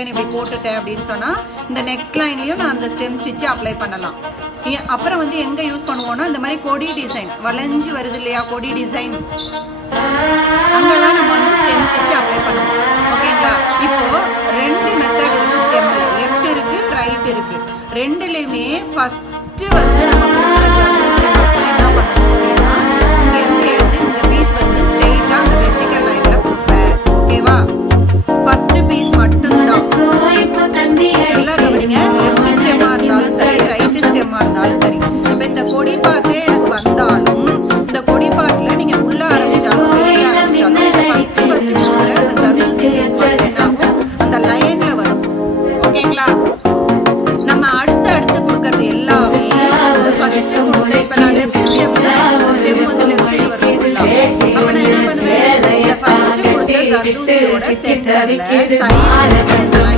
இப்படி போட்டுட்டேன் அப்படின்னு சொன்னால் இந்த நெக்ஸ்ட் லைன்லேயும் நான் அந்த ஸ்டெம் ஸ்டிச்சு அப்ளை பண்ணலாம். அப்புறம் வந்து எங்கே யூஸ் பண்ணுவோன்னா இந்த மாதிரி கொடி டிசைன் வளைஞ்சு வருது இல்லையா, கொடி டிசைன், அங்கெல்லாம் நம்ம வந்து ஸ்டெம் ஸ்டிச்சு அப்ளை பண்ணுவோம். ஓகேங்களா? இப்போது 2 மெத்தட் இருக்குது ஸ்டெம்மில், லெஃப்ட் இருக்குது ரைட் இருக்குது. ரெண்டுலேயுமே ஃபஸ்ட்டு வந்து நம்ம கொடுக்குற என்ன பண்ணணும் அப்படின்னா இங்கேருந்து எடுத்து இந்த பீஸ் வந்து ஸ்ட்ரெயிட்டாக அந்த வெர்டிக்கல் லைனில் கொடுப்பேன். ஓகேவா? ஃபஸ்ட்டு பீஸ் மட்டும்தான். நல்லா கவனிங்க, லெஃப்ட் ஸ்டெம்மாக இருந்தாலும் சரி ரைட்டு ஸ்டெம்மாக இருந்தாலும் சரி. இப்போ இந்த கொடி பார்த்தே எனக்கு வந்தாலும் இந்த கொடி பார்ட்டில் நீங்கள் உள்ளே ஆரம்பித்தாலும் வெளியே ஆரம்பித்தாலும் ஃபஸ்ட்டு அந்த தர்பூசி பீஸ் என்னாகும் அந்த லைனில் வரும். ஓகேங்களா? நம்ம அடுத்து கொடுக்கறது எல்லாமே ஃபஸ்ட்டு கொடுத்த இப்போ நான் லெஃப்ட் ஸ்டெம் வந்து லெஃப்ட் வரணும். அப்போ நான் என்ன பண்ணுவேன், ஃபஸ்ட்டு கொடுத்த தர்பூசியோட சென்டரில் சைடில்